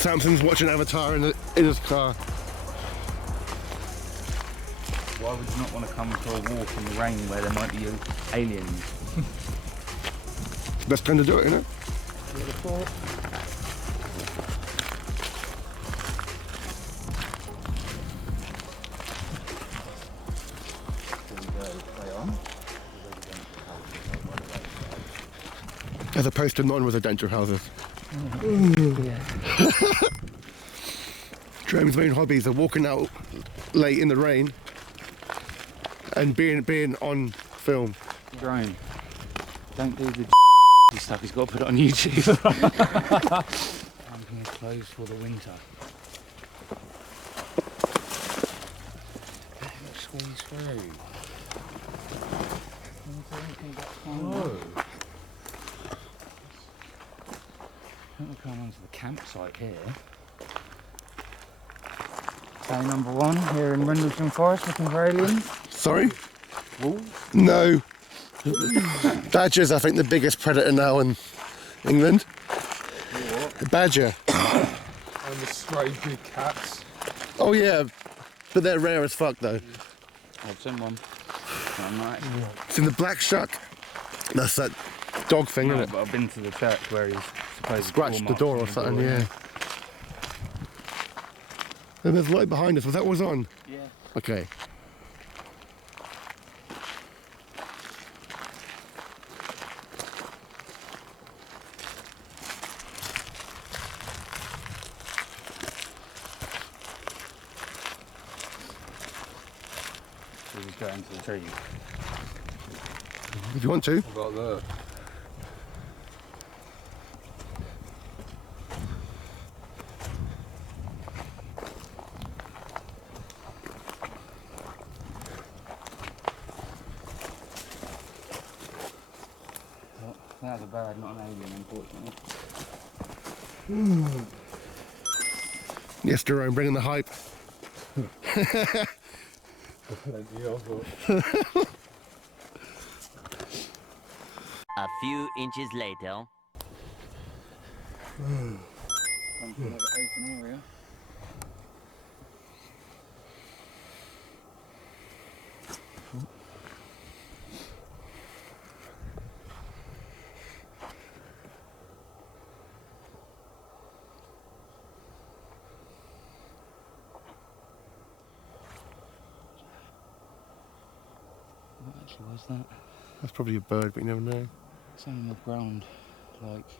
Samson's watching Avatar in his car. Why would you not want to come for a walk in the rain where there might be aliens? Best time to do it, isn't it? As opposed to non-residential houses. Yeah. Jeremy's main hobbies are walking out late in the rain and being on film. Jerome, don't do the stuff, he's got to put it on YouTube. I'm going to close for the winter. Let's squeeze through. Oh. We'll come onto the campsite here. Day number 1 here in Rendlesham Forest, looking for aliens. Sorry? Wolves? No. Badger's, I think, the biggest predator now in England. What? The badger. And the stray big cats. Oh yeah, but they're rare as fuck though. I've seen one. I'm right. It's in the Black Shuck. That's that dog thing, No, isn't it? but I've been to the church where he's supposed Scratched to the door or something, yeah. And there's light behind us. Was that was on? Yeah. Okay. So he's going to the tree. If you want to. What about there? Well, that was a bird, not an alien, unfortunately. Yes, Jerome, bringing the hype. Plenty of it. A few inches later. Come to another open area. What actually was that? That's probably a bird, but you never know. Something on the ground, like.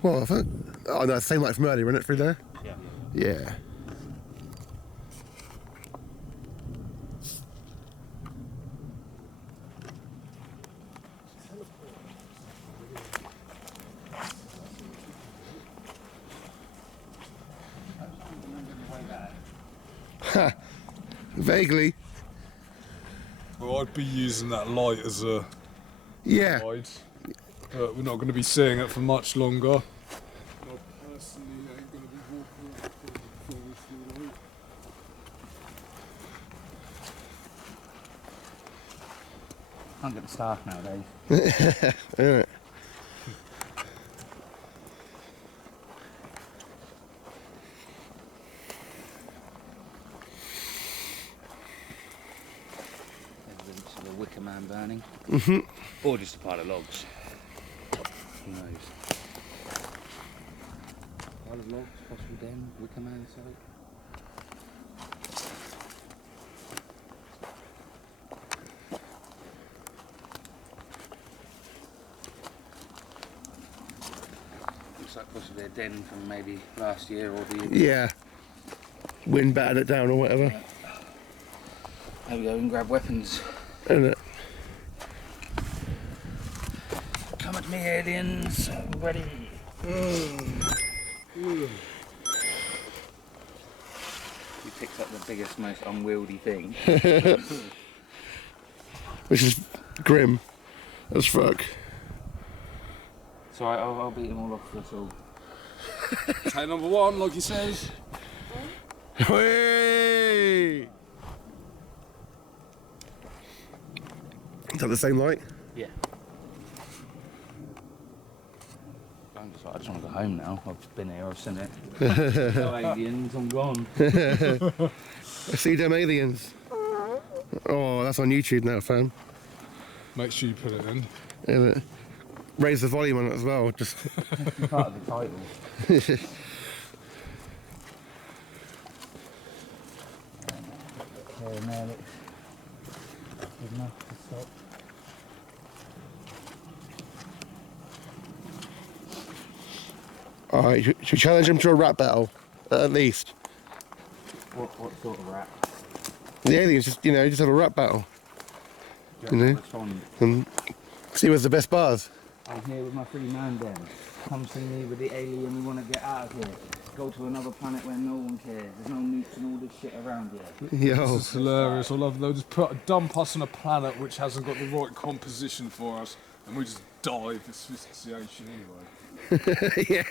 What, I think? Oh no, same like from earlier, isn't it, through there? Yeah. Yeah. Ha! Vaguely. Well, I'd be using that light as a Yeah. guide, but we're not going to be seeing it for much longer. I personally ain't going to be walking around the forest all night. Can't get the staff nowadays. Yeah. Evidence of a wicker man burning. Mhm. Or just a pile of logs. Who knows? Pile of logs, possible den, wicker man site. Looks like possibly a den from maybe last year or the year. Yeah. Wind battered it down or whatever. There we go, and grab weapons. Isn't it? Come at me, aliens. I'm ready. He picks up the biggest, most unwieldy thing. Which is grim as fuck. So I'll beat them all off for us all. Take number 1, like he says. Hey! Is that the same light? Yeah. I just want to go home now. I've been here, I've seen it. No aliens, I'm gone. I see them aliens. Oh, that's on YouTube now, fam. Make sure you put it in. Yeah, raise the volume on it as well. Just Part of the title. Okay, now it's good enough to stop. alright, should we challenge him to a rap battle? At least. What sort of rap? The aliens just, you know, just have a rap battle. You know? And see what's the best bars. I'm here with my 3-man den. Come see me with the alien, we want to get out of here. Go to another planet where no one cares. There's no nukes and all this shit around here. Yo. This is hilarious. I love they'll just dump us on a planet which hasn't got the right composition for us, and we just die of asphyxiation anyway. Yeah.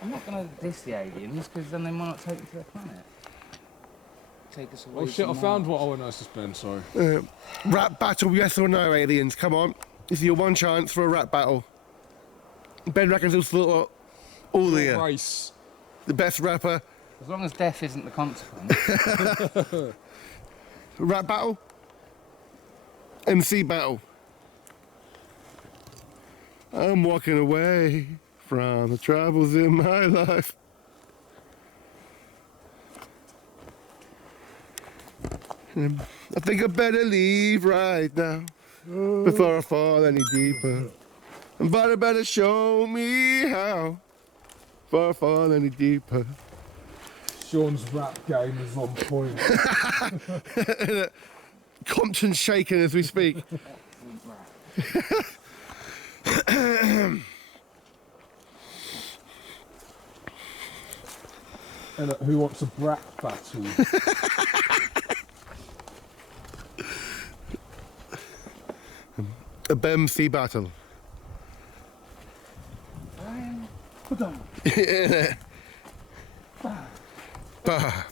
I'm not going to diss the aliens because then they might not take us to their planet. Take us away. Oh shit! I from found Mars. what I want us to spend. Sorry. Rap battle, yes or no, aliens? Come on. This is your one chance for a rap battle. Ben reckons he'll slaughter all of you. Race. The best rapper. As long as death isn't the consequence. Rap battle. MC battle. I'm walking away from the troubles in my life. I think I better leave right now before I fall any deeper. But I better show me how before I fall any deeper. Sean's rap game is on point. Compton's shaking as we speak. And who wants a brat battle? A BMC battle. Yeah. Bah.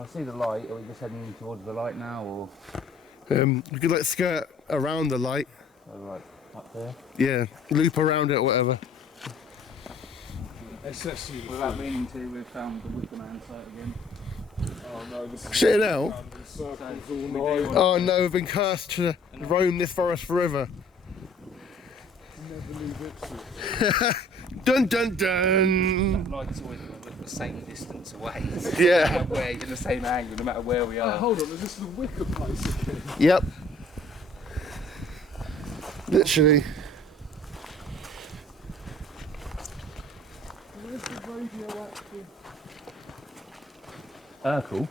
I see the light. Are we just heading towards the light now, or We could like skirt around the light. like up there? Yeah, loop around it or whatever. SSU. Without meaning to, we've found the Wicker Man site again. Oh no, this is Shit out. round in circles all we night. do- Oh no, we've been cast to roam this forest forever. Never leave Ipswich. Dun dun dun. That light's always the same distance away. Yeah. No matter where, in the same angle, no matter where we are. Hold on, is this the Wicker place again? Yep. Literally. Where's the radioactive? Urkel.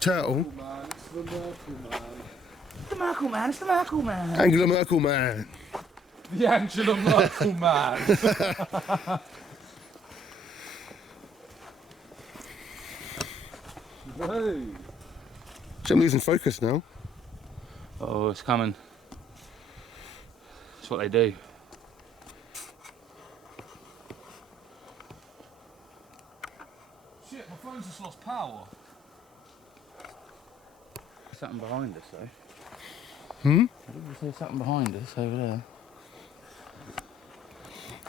Turtle. Man, it's the Merkel man. The Merkel Man, it's the Merkel Man. Angela Merkel man. The Angela Merkel man. Hey. I'm losing focus now. Oh, it's coming. That's what they do. Shit, my phone's just lost power. Something behind us, though. Hmm? I think there's something behind us over there.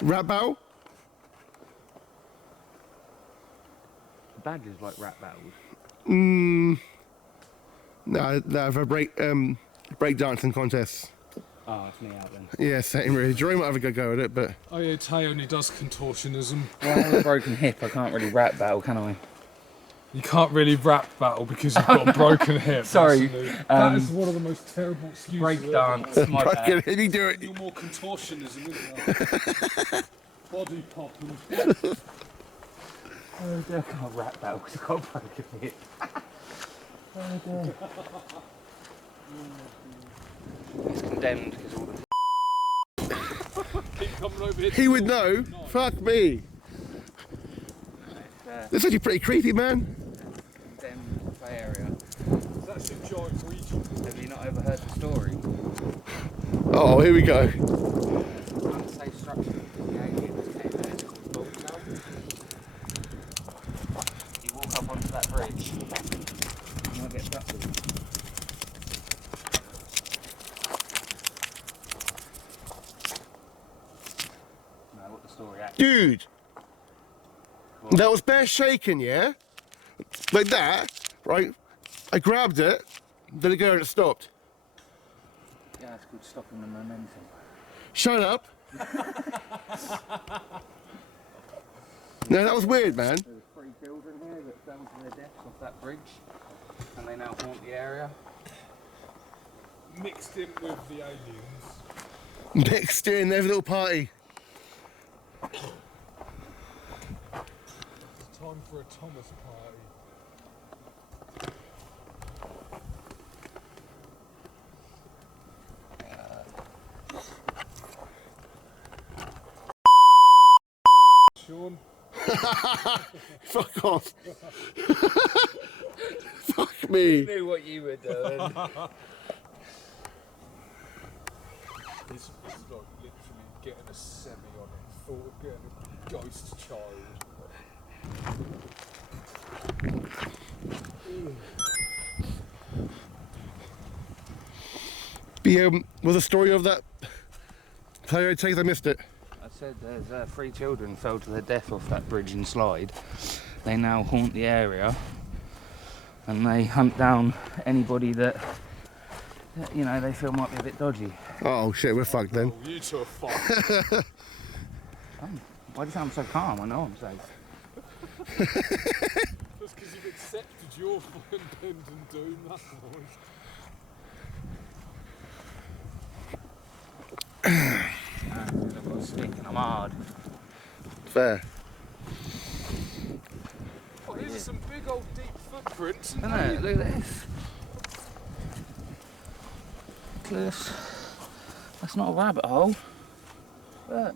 Rap battle? Badgers like rap battles. No, for a break dancing contests. Oh, it's me out then. Yeah, same really. Jerome might have a good go at it, but Oh yeah, Tay only does contortionism. Well, I have a broken hip, I can't really rap battle, can I? You can't really rap battle because you've got a broken hip. Sorry, That is one of the most terrible excuses. Break ever. dance, my bad. can you do it? You're more contortionism, isn't it? Body popping. Oh dear, I can't rap battle because I've got a broken hip. Oh dear. It's condemned because all the Keep coming over here. He would know. Fuck me. This is actually pretty creepy, man. condemned play area. That's your giant region. Have you not ever heard the story? Oh, here we go. Unsafe structure. The aliens came there, it's called Volcano. You walk up onto that bridge, you might get stuck story actually. Dude! That was bare shaking, yeah? Like that, right? I grabbed it, then it go and it stopped. Yeah, it's called stopping the momentum. Shut up! No, that was weird, man. There's 3 children here that fell to their deaths off that bridge, and they now haunt the area. Mixed in with the aliens. Mixed in every little party. It's time for a Thomas party. Sean? Fuck off. Fuck me. Knew what you were doing. It's like literally getting a semi on it. Thought of getting a ghost child. Was the story of that player take? I missed it. I said there's 3 children fell to their death off that bridge and slide. They now haunt the area, and they hunt down anybody that you know they feel might be a bit dodgy. Oh shit, we're fucked then. Oh, you two are fucked. Why do you think I'm so calm? I know I'm safe. Just because you've accepted your impending doom, that's all. I've got a stick and I'm hard. Fair. Oh, these are some big old deep footprints. Isn't it? Look at this. Look at this. That's not a rabbit hole. Look.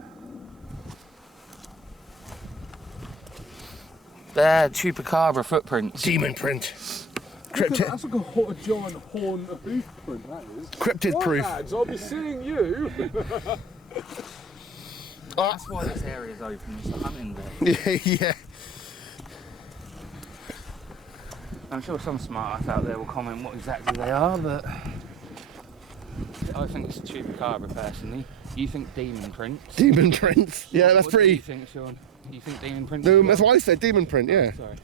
They're chupacabra footprints. Demon print. Cryptid. That's like a giant horn of hoof print, that is. Cryptid Right, proof. lads, I'll be seeing you. That's why this area's open, it's the hunting bit. Yeah. I'm sure some smart ass out there will comment what exactly they are, but I think it's a chupacabra personally. You think demon prints? Demon prints. Yeah, that's What do you pretty. think, Sean? You think demon prints? No, as that's well? what I said. Demon print. Yeah. Sorry.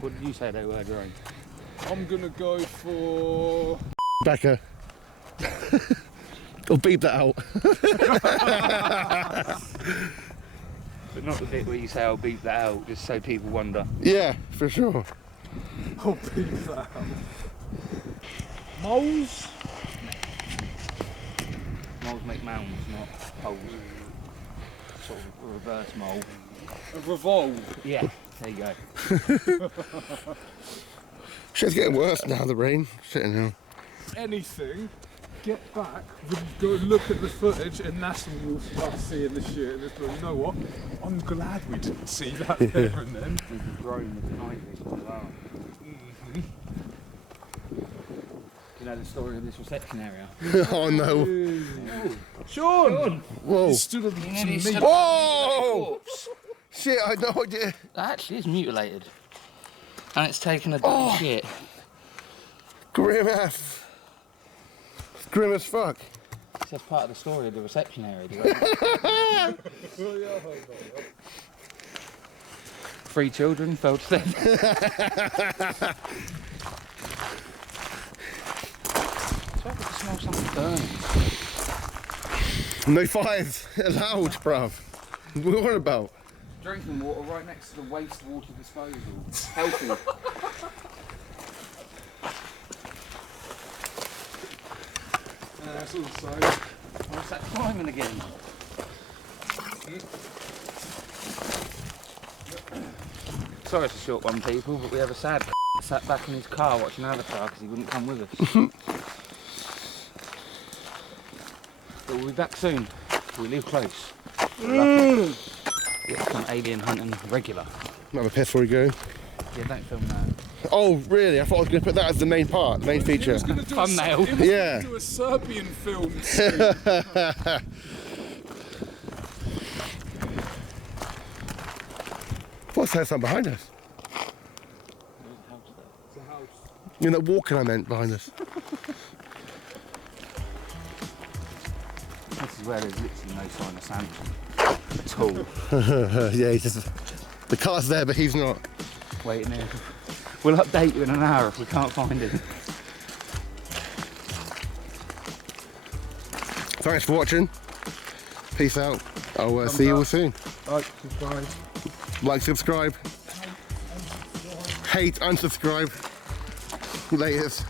What did you say they were, Jerome? I'm gonna go for... Becca. Or beep that out. But not the bit where you say I'll beep that out, just so people wonder. Yeah, for sure. I'll beat that out. Moles? Moles make mounds, not holes. Sort of a reverse mole. A revolve. Yeah, there you go. Shit's getting worse now, the rain. Sitting now. Anything, get back, go look at the footage, and that's when you'll start seeing the shit. And it's like, you know what? I'm glad we didn't see that there and then. There's a drone with an ivy as well. You know the story of this reception area? Oh no. Sean! Whoa. You stood on You some nearly meat. stood Whoa! corpse. Shit, I had no idea. That actually is mutilated. And it's taken a shit. Grim F. It's grim as fuck. It's just part of the story of the reception area. Do you reckon? 3 children fell to their death. So I could smell something burning. No fires allowed, bruv. What about? Drinking water right next to the wastewater disposal. Healthy. That's all the same. What's that climbing again? Sorry it's a short one, people, but we have a sad sat back in his car watching Avatar because he wouldn't come with us. But we'll be back soon. We live close. Get some alien hunting regular. Have a piss before we go. Yeah, don't film that. Oh, really? I thought I was going to put that as the main part, the main feature. Thumbnail. Yeah. Do a Serbian film soon. What's that something behind us? It's a house. You know, that walking I meant behind us. This is where there's literally no sign of sand. at all. Yeah, he's just, the car's there, but he's not. Waiting here. We'll update you in an hour if we can't find him. Thanks for watching. Peace out. I'll see you all soon. Like, subscribe. Like, subscribe. Hate, unsubscribe. Latest.